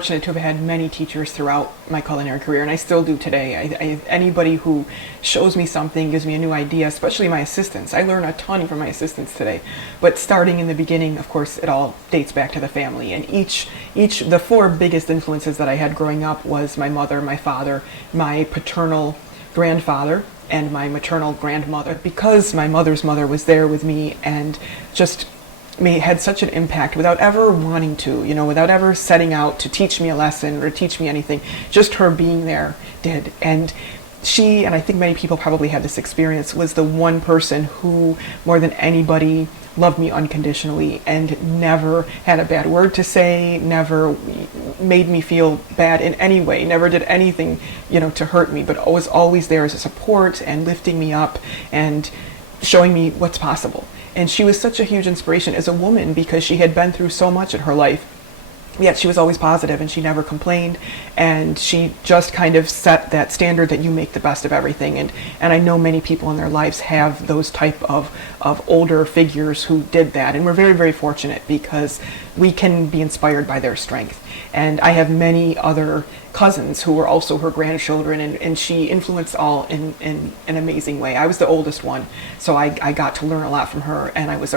fortunate to have had many teachers throughout my culinary career, and I still do today. Anybody who shows me something, gives me a new idea, especially my assistants. I learn a ton from my assistants today. But starting in the beginning, of course, it all dates back to the family. And the four biggest influences that I had growing up was my mother, my father, my paternal grandfather, and my maternal grandmother. Because my mother's mother was there with me and just had such an impact without ever wanting to, without ever setting out to teach me a lesson or teach me anything. Just her being there did. And she, and I think many people probably had this experience, was the one person who, more than anybody, loved me unconditionally and never had a bad word to say, never made me feel bad in any way, never did anything, to hurt me, but was always there as a support and lifting me up and showing me what's possible. And she was such a huge inspiration as a woman because she had been through so much in her life. Yet she was always positive and she never complained, and she just kind of set that standard that you make the best of everything. And I know many people in their lives have those type of older figures who did that, and we're very, very fortunate because we can be inspired by their strength. And I have many other cousins who were also her grandchildren, and she influenced all in an amazing way. I was the oldest one, so I got to learn a lot from her, and I was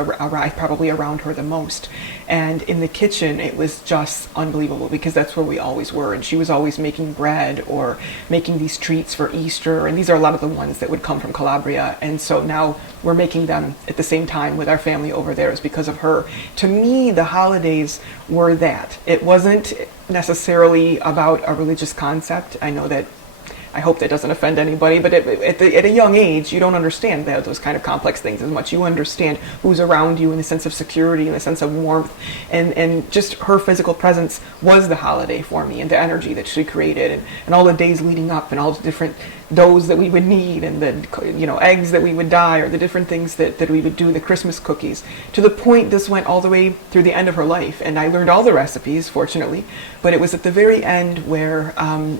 probably around her the most. And in the kitchen, it was just unbelievable because that's where we always were. And she was always making bread or making these treats for Easter, and these are a lot of the ones that would come from Calabria. And so now we're making them at the same time with our family over there is because of her. To me, the holidays were that. It wasn't necessarily about a religious concept. I hope that doesn't offend anybody, but at a young age, you don't understand those kind of complex things as much. You understand who's around you in the sense of security and the sense of warmth, and just her physical presence was the holiday for me, and the energy that she created, and all the days leading up, and all the different doughs that we would need, and the eggs that we would dye, or the different things that we would do, the Christmas cookies, to the point this went all the way through the end of her life. And I learned all the recipes, fortunately, but it was at the very end where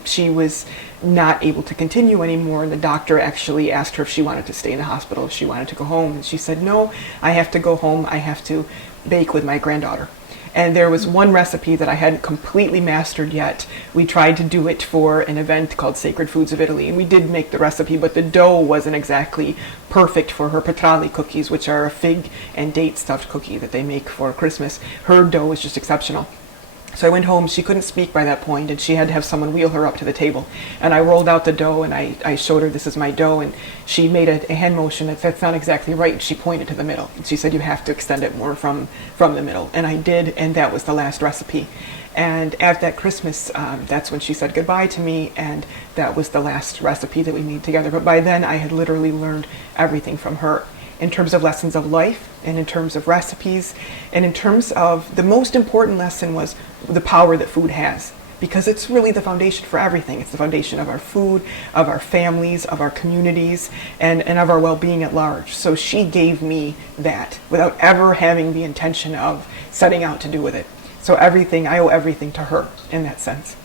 she was not able to continue anymore, and the doctor actually asked her if she wanted to stay in the hospital, if she wanted to go home, and she said, "No, I have to go home. I have to bake with my granddaughter." And there was one recipe that I hadn't completely mastered yet. We tried to do it for an event called Sacred Foods of Italy, and we did make the recipe, but the dough wasn't exactly perfect for her petrali cookies, which are a fig and date stuffed cookie that they make for Christmas. Her dough was just exceptional. So I went home. She couldn't speak by that point, and she had to have someone wheel her up to the table. And I rolled out the dough, and I showed her, this is my dough, and she made a hand motion that that's not exactly right. She pointed to the middle, and she said, "You have to extend it more from the middle." And I did, and that was the last recipe. And at that Christmas, that's when she said goodbye to me, and that was the last recipe that we made together. But by then, I had literally learned everything from her, in terms of lessons of life, and in terms of recipes, and in terms of the most important lesson was the power that food has, because it's really the foundation for everything. It's the foundation of our food, of our families, of our communities, and of our well-being at large. So she gave me that without ever having the intention of setting out to do with it. So I owe everything to her in that sense.